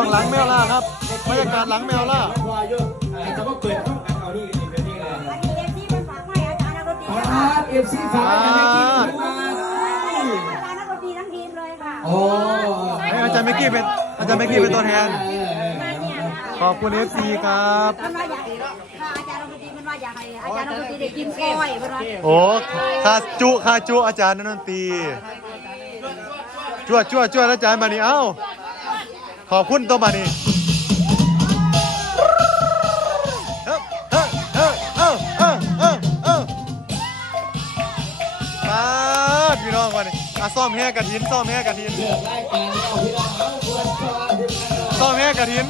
องหลังแมวล่าครับบรรยากาศหลังแมวล่าพอเยอะแต่ว่าเปิดเข้ากันเอานี่นี่เป็นนี่เลยอันนี้เอฟซีมันฝากไว้อาจารย์นักดนตรีอ๋อค่ะเอฟซีฟ้ากันในทีมมาอาจารย์นักดนตรีทั้งทีมเลยค่ะโอ้ให้อาจารย์เมกกี้เป็นอาจารย์เมกกี้เป็นตัวแทน ขอบคุณเอฟซีครับมันว่าอยากค่ะอาจารย์นักดนตรีมันว่าอยากให้อาจารย์นักดนตรีได้กินกล้อยโอ้คาจุคาจุอาจารย์นักดนตรีจวดจวดจวดอาจารย์มานี่เอ้า ขอบคุณตัวมานี่เฮ้ยเฮ้ยเฮ้ยเอ้าพี่น้องวันนี้อะซ่อมแห่กระถินซ่อมแห่กระถินซ้องเอาควรควรซ่อมแห่กระถิน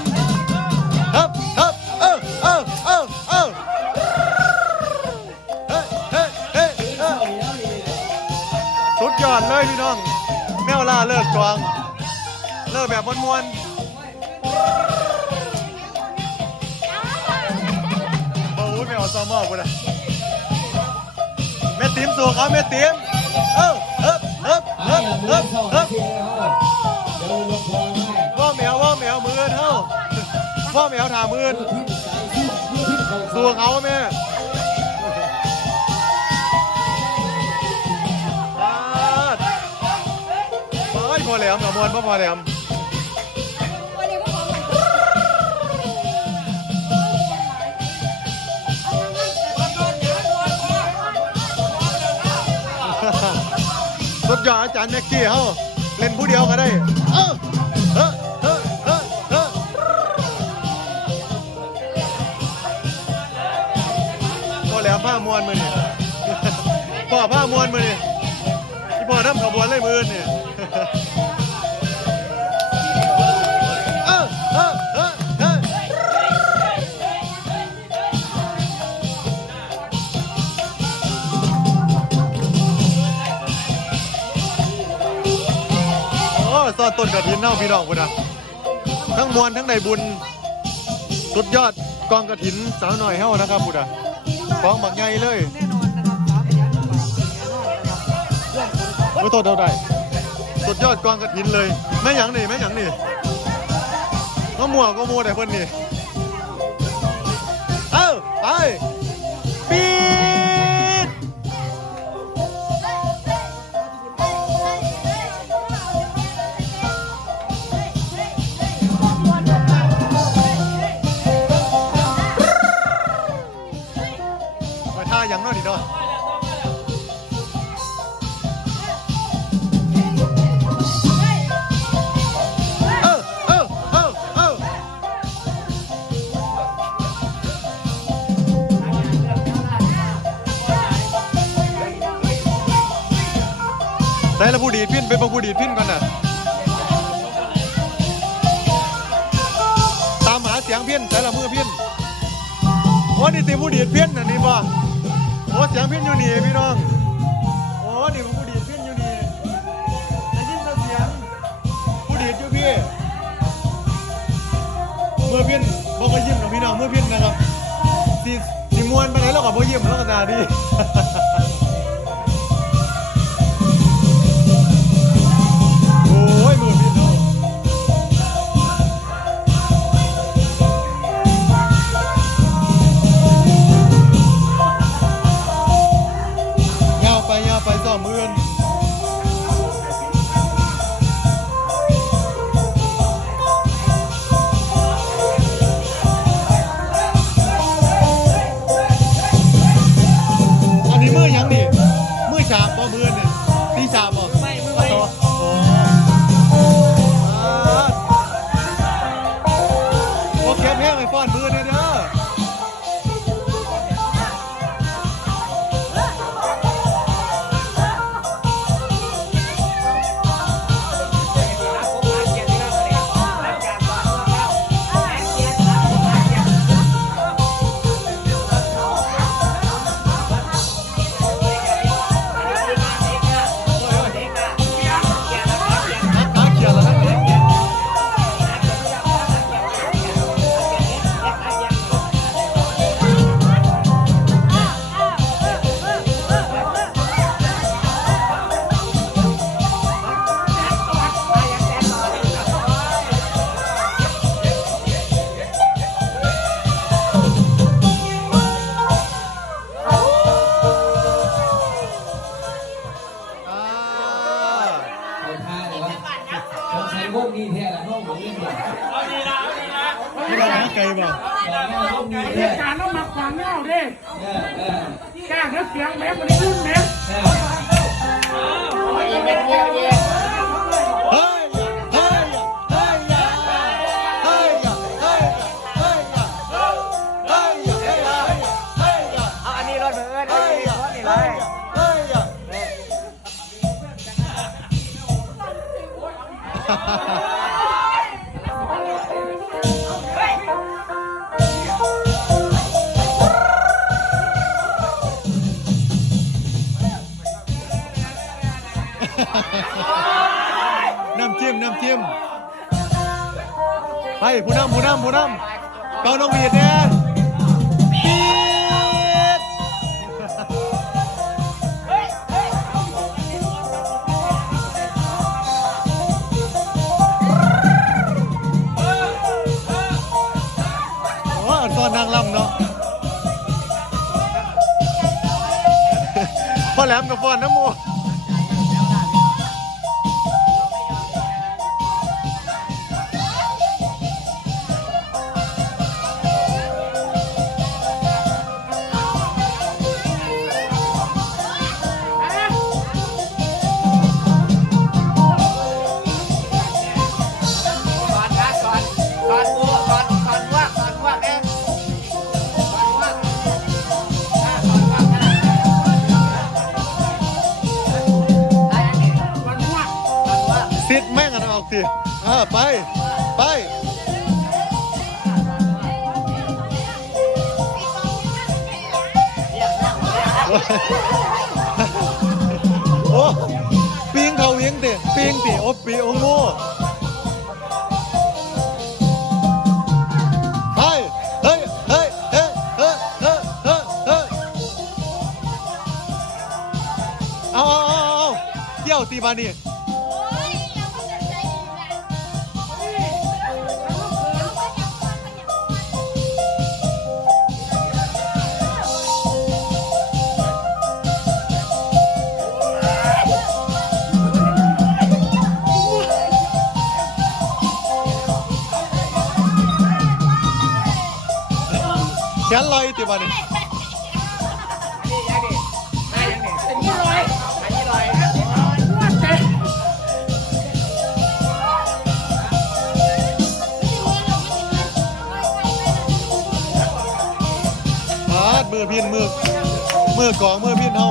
ฮึบฮึบเอ้าเอ้าเอ้าเอ้าเฮ้ยเฮ้ยเฮ้ยเฮ้ยสุดยอดเลยพี่น้อง แมวล่าเลิกกวางเลิกแบบมวนๆ โอ้ยแมวซอมอกูนะแม่ติ๋มสู่เขาแม่ติ๋มเอ้าเฮ้บเฮ้บไอ้เฮ้บมือเฮ้บสองเฮ้บทีเขาเดี๋ยวว่าแมวว่าแมวมือเท่าว่าแมวถามือสู่เขาแม่ปาดปาดพอแหลมหน่อมวนพอพอแหลม ดยอดอาจารย์แม็กกี้เขาเล่นผู้เดียวก็ได้ เออเออเออเออเออพอแล้วผ้ามวนมือนี่พ่อผ้ามวนมือนี่ที่พ่อทำขบวนเลยมือนี่ ซ่อนต้นกระถินเน่าพี่น้องคุณนะทั้งมวลทั้งในบุญ สุดยอดกองกระถินสาวหน่อยเฮ้านะครับพุทธะฟ้องบักใหญ่เลยไม่โทษเท่าใดสุดยอดกองกระถินเลยแม่หยังนี่แม่หยังนี่ก็มัวก็มัวแต่เพิ่นนี่เอ้าไปปี ท่าหยังเนาะนี่เนาะเอ้าเอ้าเอ้าเอ้แต่ละผู้ดีดพินเป็นผู้ดีดพินก่อนน่ะตามหาเสียงเพี้ยนแต่ละมือเพี้ยนโอ้นี่ตีผู้ดีดเพี้ยนอันนี้บ่ โอ้เสียงเพี้ยนอยู่นี่พี่น้อง โอ้นี่ผู้ดีดเพี้ยนอยู่นี่ได้ยินแต่เสียงผู้ดีดอยู่พี่มือเพี้ยนบอก็ยิ้มนะพี่น้องมือเพี้ยนนะครับสีสีมวนไปไหนเราก็บ่ยิ้มเราก็ตาดี มือยังนี่มื่อฉาบบ่มือเนี่ยางแม็กมันขึ้นแม็ก哈哈哈 น้ำจิ้มน้ำจิ้มไปผู้นำผู้นำผู้นำเกาน้องบีดเนี่ยบีดโอ้ตอนนางลำเนาะพ่อแหลมกับฟอนน้ำโม ดแม่งกันออกสิอ่าไป ไป โอ้ปิงเขาเวียงติปิงติโอ้ปีโอ้โง่ไปเฮ้ยเฮ้ยเฮ้ยเฮ้ยเฮ้ยเฮ้ยเฮ้ยเอาเอาเอาเอาเที่ยวตีบานี่ บานี่นี่ยังดิได้ยังดิอันนี้ลอยอันนี้ลอยว่าเจ๊พาดมือพินมือมือกองมือพินเฮา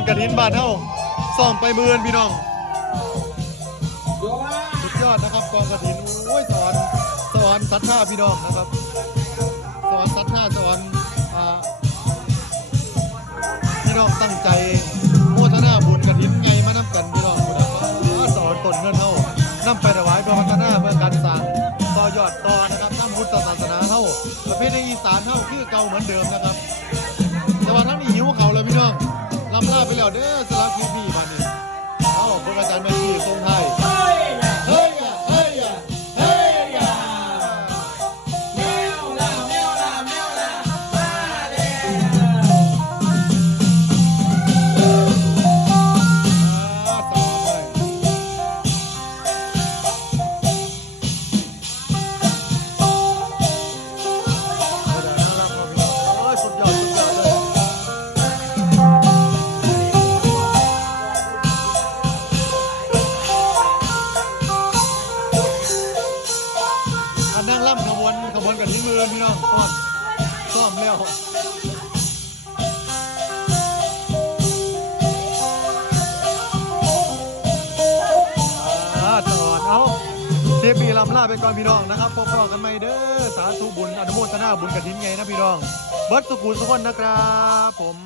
อนกระถินบาทเท่าซ่อมไปเมือนพี่น้องสุดยอดนะครับกองกระถินโอ้ยสอนสอนศรัทธาพี่น้องนะครับ สอนศรัทธาสอน แล้วอ่าตอนเอาเทปนี้ลำลาไปก่อนพี่น้องนะครับพบกันใหม่เด้อสาธุบุญอนุโมทนาบุญกระถินไงนะพี่น้องเบิร์ตสุขุนสุขวันนะครับผม